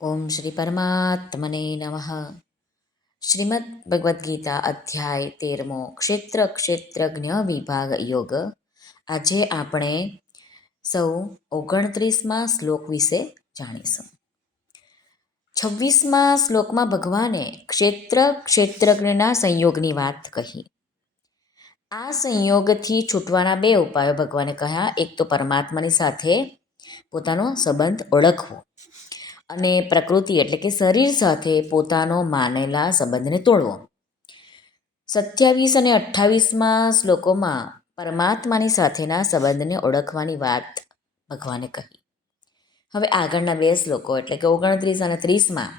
ઓમ શ્રી પરમાત્મને નમઃ. શ્રીમદ ભગવદ્ ગીતા અધ્યાય 13મો ક્ષેત્ર ક્ષેત્રજ્ઞ વિભાગ યોગ. આજે આપણે સૌ 29મા શ્લોક વિશે જાણીશું. 26મા શ્લોકમાં ભગવાને ક્ષેત્ર ક્ષેત્રજ્ઞના સંયોગની વાત કહી. આ સંયોગથી છૂટવાના બે ઉપાયો ભગવાને કહ્યા. એક તો પરમાત્માની સાથે પોતાનો સંબંધ ઓળખવો અને પ્રકૃતિ એટલે કે શરીર સાથે પોતાનો માનેલા સંબંધને તોડવો. 27 અને 28મા શ્લોકોમાં પરમાત્માની સાથેના સંબંધને ઓળખવાની વાત ભગવાને કહી. હવે આગળના બે શ્લોકો એટલે કે 29 અને 30માં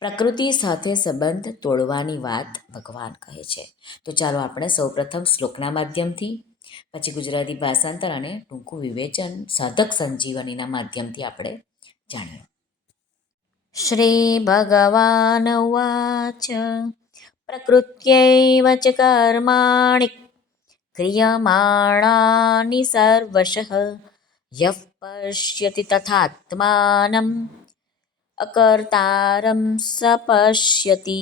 પ્રકૃતિ સાથે સંબંધ તોડવાની વાત ભગવાન કહે છે. તો ચાલો આપણે સૌપ્રથમ શ્લોકના માધ્યમથી, પછી ગુજરાતી ભાષાંતર અને ટૂંકું વિવેચન સાધક સંજીવનીના માધ્યમથી આપણે જાણીએ. શ્રી ભગવાન ઉવાચ પ્રકૃત્યૈવ ચ કર્માણિ ક્રિયમાણાનિ સર્વશઃ યઃ પશ્યતિ તથાત્માનં અકર્તારં સ પશ્યતિ.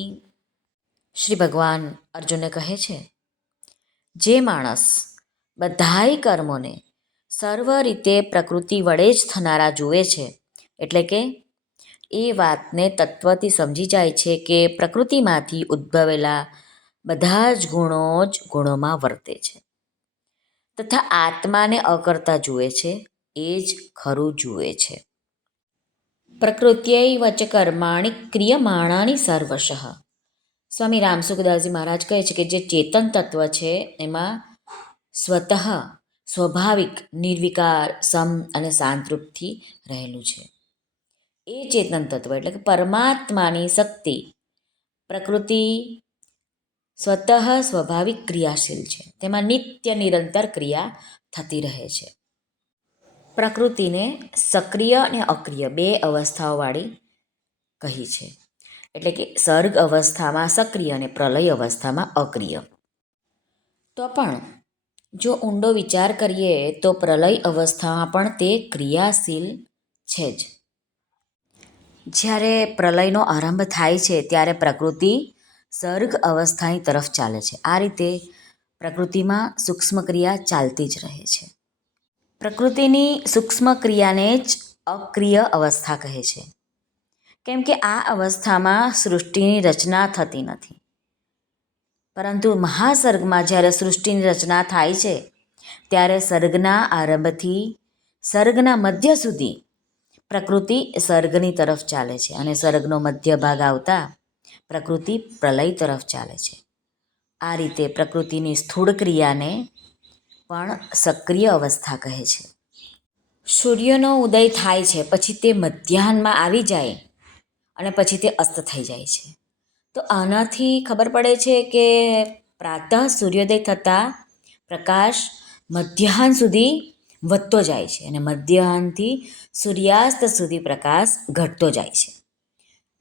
શ્રી ભગવાન અર્જુનને કહે છે, જે માણસ બધાય કર્મોને સર્વ રીતે પ્રકૃતિ વડે જ થનારા જુએ છે, એટલે કે એ વાતને તત્વથી સમજી જાય છે કે પ્રકૃતિમાંથી ઉદ્ભવેલા બધા જ ગુણોમાં વર્તે છે, તથા આત્માને અકર્તા જુએ છે, એ જ ખરું જુએ છે. પ્રકૃત્યૈવ ચ કર્માણિ ક્રિયમાણાનિ સર્વશઃ. સ્વામી રામસુખદાસજી મહારાજ કહે છે કે જે ચેતન તત્વ છે એમાં સ્વતઃ સ્વાભાવિક નિર્વિકાર સમ અને શાંતરૂપથી રહેલું છે. એ ચેતન તત્વ એટલે કે પરમાત્માની શક્તિ પ્રકૃતિ સ્વતઃ સ્વાભાવિક ક્રિયાશીલ છે, તેમાં નિત્ય નિરંતર ક્રિયા થતી રહે છે. પ્રકૃતિને સક્રિય અને અક્રિય બે અવસ્થાઓવાળી કહી છે, એટલે કે સર્ગ અવસ્થામાં સક્રિય અને પ્રલય અવસ્થામાં અક્રિય. તો પણ જો ઊંડો વિચાર કરીએ તો પ્રલય અવસ્થામાં પણ તે ક્રિયાશીલ છે જ. જ્યારે પ્રલયનો આરંભ થાય છે ત્યારે પ્રકૃતિ સર્ગ અવસ્થાની તરફ ચાલે છે. આ રીતે પ્રકૃતિમાં સૂક્ષ્મ ક્રિયા ચાલતી જ રહે છે. પ્રકૃતિની સૂક્ષ્મ ક્રિયાને જ અક્રિય અવસ્થા કહે છે, કેમ કે આ અવસ્થામાં સૃષ્ટિની રચના થતી નથી. પરંતુ મહાસર્ગમાં જ્યારે સૃષ્ટિની રચના થાય છે ત્યારે સર્ગના આરંભથી સર્ગના મધ્ય સુધી પ્રકૃતિ સર્ગની તરફ ચાલે છે અને સર્ગનો મધ્ય ભાગ આવતા પ્રકૃતિ પ્રલય તરફ ચાલે છે. આ રીતે પ્રકૃતિની સ્થૂળ ક્રિયાને પણ સક્રિય અવસ્થા કહે છે. સૂર્યનો ઉદય થાય છે પછી તે મધ્યાહનમાં આવી જાય અને પછી તે અસ્ત થઈ જાય છે. તો આનાથી ખબર પડે છે કે પ્રાતઃ સૂર્યોદય થતાં પ્રકાશ મધ્યાહન સુધી વધતો જાય છે અને મધ્યાહનથી સૂર્યાસ્ત સુધી પ્રકાશ ઘટતો જાય છે.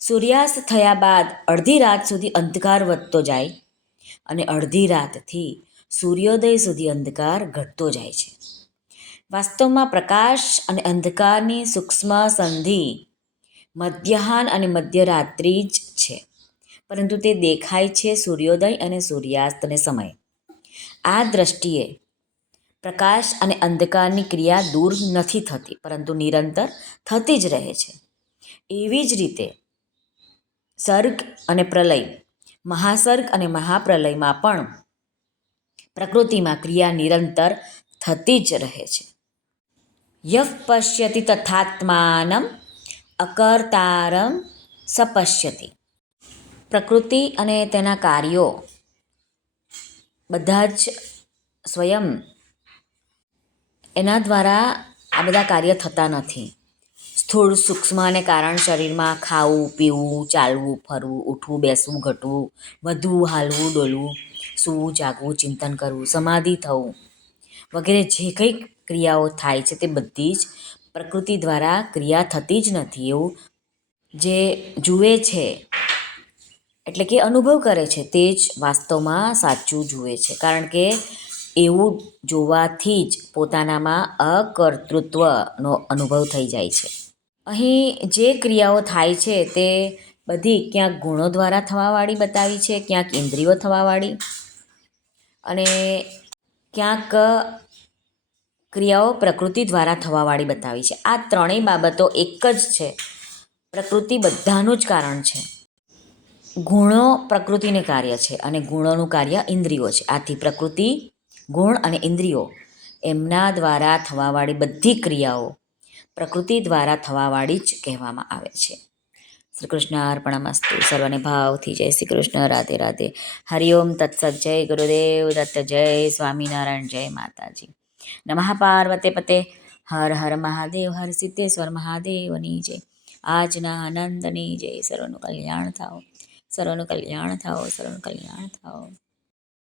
સૂર્યાસ્ત થયા બાદ અડધી રાત સુધી અંધકાર વધતો જાય અને અડધી રાતથી સૂર્યોદય સુધી અંધકાર ઘટતો જાય છે. વાસ્તવમાં પ્રકાશ અને અંધકારની સૂક્ષ્મ સંધિ મધ્યાહન અને મધ્યરાત્રિ જ છે, પરંતુ તે દેખાય છે સૂર્યોદય અને સૂર્યાસ્તને સમયે. આ દ્રષ્ટિએ પ્રકાશ અને અંધકારની ક્રિયા દૂર નથી થતી, પરંતુ નિરંતર થતી જ રહે છે. એવી જ રીતે સર્ગ અને પ્રલય, મહાસર્ગ અને મહાપ્રલયમાં પણ પ્રકૃતિમાં ક્રિયા નિરંતર થતી જ રહે છે. યઃ પશ્યતિ તથાત્માનં અકર્તારં સ પશ્યતિ. પ્રકૃતિ અને તેના કાર્યો બધા જ સ્વયં એના દ્વારા આ બધા કાર્ય થતા નથી. સ્થૂળ સૂક્ષ્મ અને કારણ શરીરમાં ખાવું પીવું, ચાલવું ફરવું, ઉઠવું બેસવું ઘટવું, વધવું હાલવું ડોલવું, સૂવું જાગવું, ચિંતન કરવું, સમાધિ થવું વગેરે જે કંઈ ક્રિયાઓ થાય છે તે બધી જ પ્રકૃતિ દ્વારા ક્રિયા થતી જ નથી. એવું જે જુએ છે એટલે કે અનુભવ કરે છે તે જ વાસ્તવમાં સાચું જુએ છે, કારણ કે એવું જોવાથી જ પોતાનામાં અકર્તૃત્વનો અનુભવ થઈ જાય છે. અહીં જે ક્રિયાઓ થાય છે તે બધી ક્યાંક ગુણો દ્વારા થવાવાળી બતાવી છે, ક્યાંક ઇન્દ્રિયો થવાવાળી, અને ક્યાંક ક્રિયાઓ પ્રકૃતિ દ્વારા થવાવાળી બતાવી છે. આ ત્રણેય બાબતો એક જ છે. પ્રકૃતિ બધાનું જ કારણ છે. ગુણો પ્રકૃતિને કાર્ય છે અને ગુણોનું કાર્ય ઇન્દ્રિયો છે. આથી પ્રકૃતિ, ગુણ અને ઇન્દ્રિયો એમના દ્વારા થવાવાળી બધી ક્રિયાઓ પ્રકૃતિ દ્વારા થવાવાળી જ કહેવામાં આવે છે. શ્રી કૃષ્ણ અર્પણમસ્તુ. સર્વને ભાવથી જય શ્રી કૃષ્ણ. રાધે રાધે. હરિઓમ તત્સત. જય ગુરુદેવ દત્ત. જય સ્વામિનારાયણ. જય માતાજી. નમઃ પાર્વતે પતે. હર હર મહાદેવ. હર સિદ્ધેશ્વર મહાદેવની જય. આજના આનંદની જય. સર્વનું કલ્યાણ થાઓ, સર્વનું કલ્યાણ થાઓ, સર્વનું કલ્યાણ થાઓ.